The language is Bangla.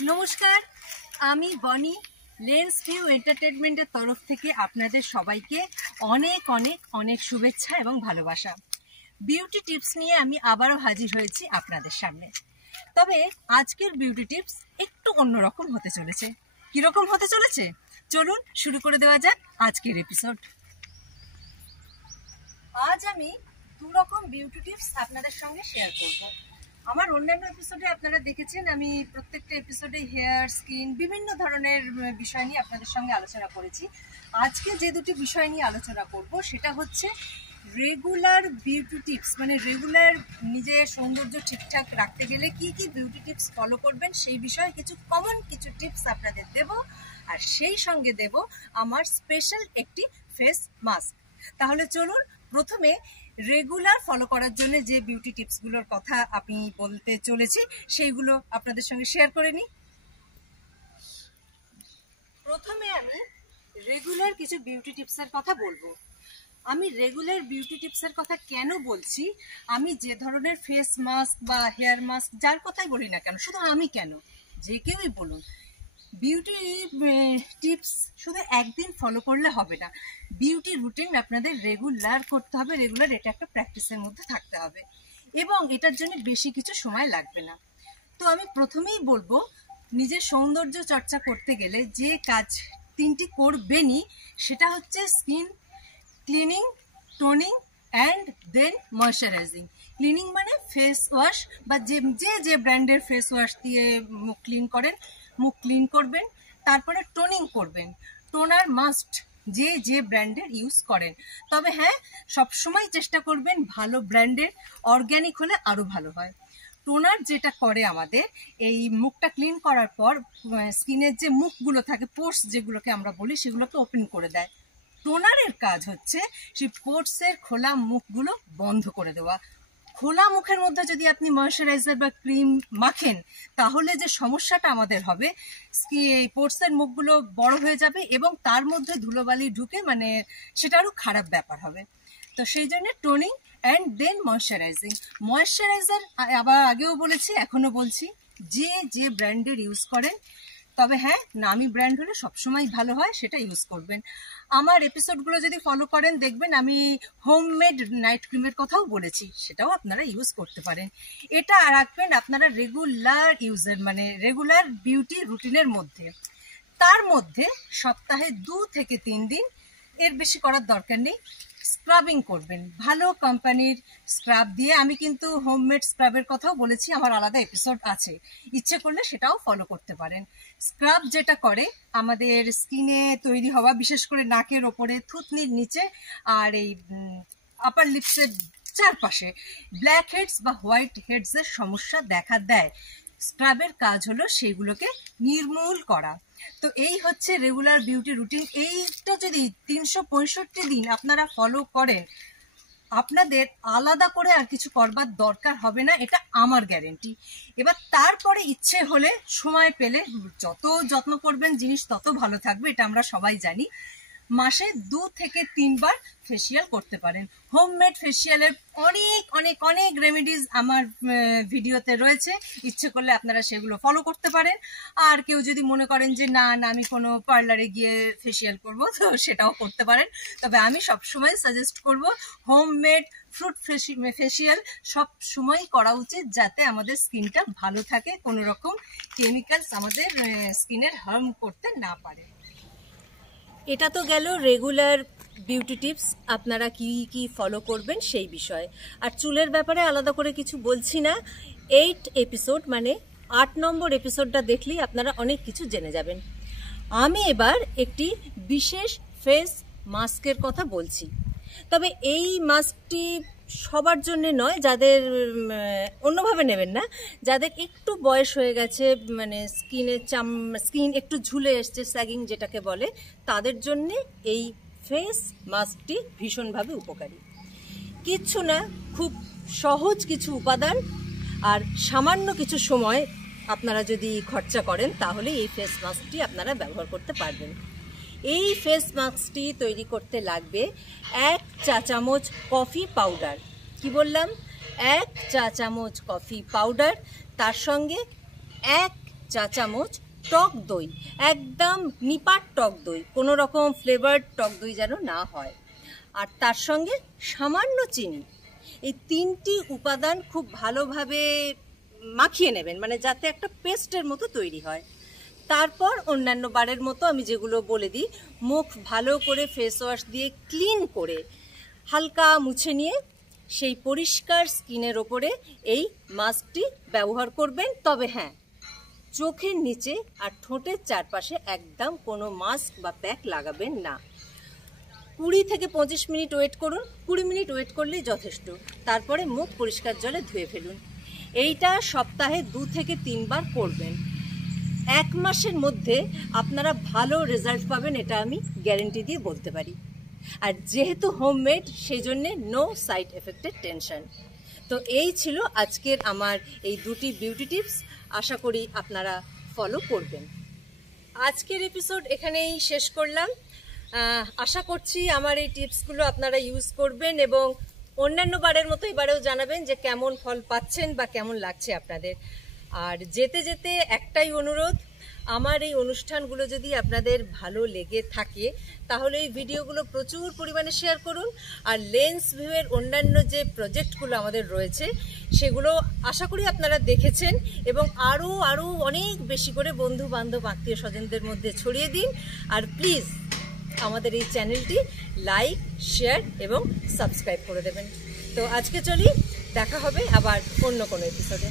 নমস্কার, আমি বনি লেন্স ভিউ এন্টারটেনমেন্টের তরফ থেকে আপনাদের সবাইকে অনেক অনেক অনেক শুভেচ্ছা এবং ভালোবাসা। বিউটি টিপস নিয়ে আমি আবারও হাজির হয়েছি আপনাদের সামনে। তবে আজকের বিউটি টিপস একটু অন্যরকম হতে চলেছে। কীরকম হতে চলেছে চলুন শুরু করে দেওয়া যাক আজকের এপিসোড। আজ আমি দু রকম বিউটি টিপস আপনাদের সঙ্গে শেয়ার করব। আমার অন্যান্য এপিসোডে আপনারা দেখেছেন আমি প্রত্যেকটা এপিসোডে হেয়ার, স্কিন বিভিন্ন ধরনের বিষয় নিয়ে আপনাদের সঙ্গে আলোচনা করেছি। আজকে যে দুটি বিষয় নিয়ে আলোচনা করব সেটা হচ্ছে রেগুলার বিউটি টিপস, মানে রেগুলার নিজের সৌন্দর্য ঠিকঠাক রাখতে গেলে কি কি বিউটি টিপস ফলো করবেন সেই বিষয়ে কিছু কমন কিছু টিপস আপনাদের দেব, আর সেই সঙ্গে দেব আমার স্পেশাল একটি ফেস মাস্ক। তাহলে চলুন প্রথমে রেগুলার ফলো করার জন্য যে বিউটি টিপসগুলোর কথা আমি বলতে চলেছি সেইগুলো আপনাদের সঙ্গে শেয়ার করে নিই। প্রথমে আমি রেগুলার কিছু বিউটি টিপসের কথা বলবো। আমি রেগুলার বিউটি টিপসের কথা কেন বলছি, আমি যে ধরনের ফেস মাস্ক বা হেয়ার মাস্ক যার কথাই বলি না কেন, শুধু আমি কেন, যে কেউই বলুন, বিউটি টিপস শুধু একদিন ফলো করলে হবে না। বিউটি রুটিন আপনাদের রেগুলার করতে হবে। রেগুলার এটা একটা প্র্যাকটিসের মধ্যে থাকতে হবে এবং এটার জন্য বেশি কিছু সময় লাগবে না। তো আমি প্রথমেই বলবো, নিজের সৌন্দর্য চর্চা করতে গেলে যে কাজ তিনটি করবেনই সেটা হচ্ছে skin cleaning, toning and then moisturising. Cleaning মানে ফেস ওয়াশ বা যে ব্র্যান্ডের ফেস ওয়াশ দিয়ে মুখ ক্লিন করেন, মুখ ক্লিন করবেন। তারপরে টোনিং করবেন, টোনার মাস্ট যে ব্র্যান্ডের ইউজ করেন। তবে হ্যাঁ, সবসময় চেষ্টা করবেন ভালো ব্র্যান্ডের, অর্গ্যানিক হলে আরও ভালো হয়। টোনার যেটা করে আমাদের এই মুখটা ক্লিন করার পর স্কিনের যে মুখগুলো থাকে, পোর্স যেগুলোকে আমরা বলি, সেগুলোকে ওপেন করে দেয়। টোনারের কাজ হচ্ছে সেই পোর্সের খোলা মুখগুলো বন্ধ করে দেওয়া। খোলা মুখের মধ্যে যদি আপনি ময়শ্চারাইজার বা ক্রিম মাখেন তাহলে যে সমস্যাটা আমাদের হবে, এই পোর্সের মুখগুলো বড় হয়ে যাবে এবং তার মধ্যে ধুলোবালি ঢুকে মানে সেটা আরও খারাপ ব্যাপার হবে। তো সেই জন্য toning and then moisturising. Moisturiser আবার আগেও বলেছি, এখনও বলছি, যে ব্র্যান্ডের ইউজ করেন। তবে হ্যাঁ, নামি ব্র্যান্ড হলে সবসময় ভালো হয়, সেটা ইউজ করবেন। আমার এপিসোডগুলো যদি ফলো করেন দেখবেন আমি হোমমেড নাইট ক্রিমের কথাও বলেছি, সেটাও আপনারা ইউজ করতে পারেন। এটা রাখবেন আপনারা রেগুলার ইউজের, মানে রেগুলার বিউটি রুটিনের মধ্যে। তার মধ্যে সপ্তাহে 2 থেকে 3 দিন, এর বেশি করার দরকার নেই, স্ক্রাবিং করবেন ভালো কোম্পানির স্ক্রাব দিয়ে। আমি কিন্তু হোমমেড স্ক্রাবের কথাও বলেছি, আমার আলাদা এপিসোড আছে, ইচ্ছে করলে সেটাও ফলো করতে পারেন। স্ক্রাব যেটা করে আমাদের স্কিনে তৈরি হওয়া, বিশেষ করে নাকের ওপরে, থুতনির নিচে আর এই আপার লিপসের চারপাশে ব্ল্যাক হেডস বা হোয়াইট হেডসের সমস্যা দেখা দেয়। স্ক্রাবের কাজ হলো সেইগুলোকে নির্মূল করা। তো এই হচ্ছে রেগুলার বিউটি রুটিন। এইটা যদি 365 দিন আপনারা ফলো করেন, আপনাদের আলাদা করে আর কিছু করবার দরকার হবে না, এটা আমার গ্যারেন্টি। এবার তারপরে ইচ্ছে হলে সময় পেলে যত যত্ন করবেন জিনিস তত ভালো থাকবে, এটা আমরা সবাই জানি। মাসে 2 থেকে 3 বার ফেসিয়াল করতে পারেন। হোমমেড ফেসিয়ালের অনেক অনেক অনেক রেমেডিজ আমার ভিডিওতে রয়েছে, ইচ্ছে করলে আপনারা সেগুলো ফলো করতে পারেন। আর কেউ যদি মনে করেন যে না আমি কোনো পার্লারে গিয়ে ফেসিয়াল করব, তো সেটাও করতে পারেন। তবে আমি সবসময় সাজেস্ট করব হোমমেড ফ্রুট ফেসিয়াল সব সময় করা উচিত, যাতে আমাদের স্কিনটা ভালো থাকে, কোনো রকম কেমিক্যালস আমাদের স্কিনের হার্ম করতে না পারে। এটা তো গেল রেগুলার বিউটি টিপস, আপনারা কি ফলো করবেন সেই বিষয়ে। আর চুলের ব্যাপারে আলাদা করে কিছু বলছি না। 8 এপিসোড মানে 8 নম্বর এপিসোডটা দেখলেই আপনারা অনেক কিছু জেনে যাবেন। আমি এবার একটি বিশেষ ফেস মাস্কের কথা বলছি। তবে এই মাস্কটি সবার জন্য নয়, যাদের অন্যভাবে নেবেন না, যাদের একটু বয়স হয়ে গেছে, মানে স্কিন একটু ঝুলে এসছে, স্যাগিং যেটাকে বলে, তাদের জন্য এই ফেস মাস্কটি ভীষণভাবে উপকারী। কিচ্ছু না, খুব সহজ কিছু উপাদান আর সামান্য কিছু সময় আপনারা যদি খরচা করেন তাহলে এই ফেস মাস্কটি আপনারা ব্যবহার করতে পারবেন। এই ফেস মাস্কটি তৈরি করতে লাগবে 1 চা চামচ কফি পাউডার। কি বললাম? 1 চা চামচ কফি পাউডার, তার সঙ্গে 1 চা চামচ টক দই, একদম নিপাট টক দই, কোনো রকম ফ্লেভার্ড টক দই যেন না হয়, আর তার সঙ্গে সামান্য চিনি। এই 3টি উপাদান খুব ভালোভাবে মাখিয়ে নেবেন, মানে যাতে একটা পেস্টের মতো তৈরি হয়। তারপর অন্যান্য বারের মতো আমি যেগুলো বলে দিই, মুখ ভালো করে ফেস ওয়াশ দিয়ে ক্লিন করে হালকা মুছে নিয়ে সেই পরিষ্কার স্কিনের ওপরে এই মাস্কটি ব্যবহার করবেন। তবে হ্যাঁ, চোখের নিচে আর ঠোঁটের চারপাশে একদম কোনো মাস্ক বা প্যাক লাগাবেন না। 20 থেকে 25 মিনিট ওয়েট করুন, 20 মিনিট ওয়েট করলেই যথেষ্ট। তারপরে মুখ পরিষ্কার জলে ধুয়ে ফেলুন। এইটা সপ্তাহে 2 থেকে 3 বার করবেন। 1 মাসের মধ্যে আপনারা ভালো রেজাল্ট পাবেন, এটা আমি গ্যারেন্টি দিয়ে বলতে পারি। আর যেহেতু হোমমেড, সেই জন্যে নো সাইড এফেক্টের টেনশন। তো এই ছিল আজকের আমার এই 2টি বিউটি টিপস, আশা করি আপনারা ফলো করবেন। আজকের এপিসোড এখানেই শেষ করলাম। আশা করছি আমার এই টিপসগুলো আপনারা ইউজ করবেন এবং অন্যান্য বারের মতো এবারেও জানাবেন যে কেমন ফল পাচ্ছেন বা কেমন লাগছে আপনাদের। আর যেতে যেতে একটাই অনুরোধ, আমার এই অনুষ্ঠানগুলো যদি আপনাদের ভালো লেগে থাকে তাহলে এই ভিডিওগুলো প্রচুর পরিমাণে শেয়ার করুন। আর লেন্স ভিউয়ের অন্যান্য যে প্রজেক্টগুলো আমাদের রয়েছে সেগুলো আশা করি আপনারা দেখেছেন, এবং আরও অনেক বেশি করে বন্ধু বান্ধব আত্মীয় স্বজনদের মধ্যে ছড়িয়ে দিন। আর প্লিজ আমাদের এই চ্যানেলটি লাইক, শেয়ার এবং সাবস্ক্রাইব করে দেবেন। তো আজকে চলি, দেখা হবে আবার অন্য কোনো এপিসোডে।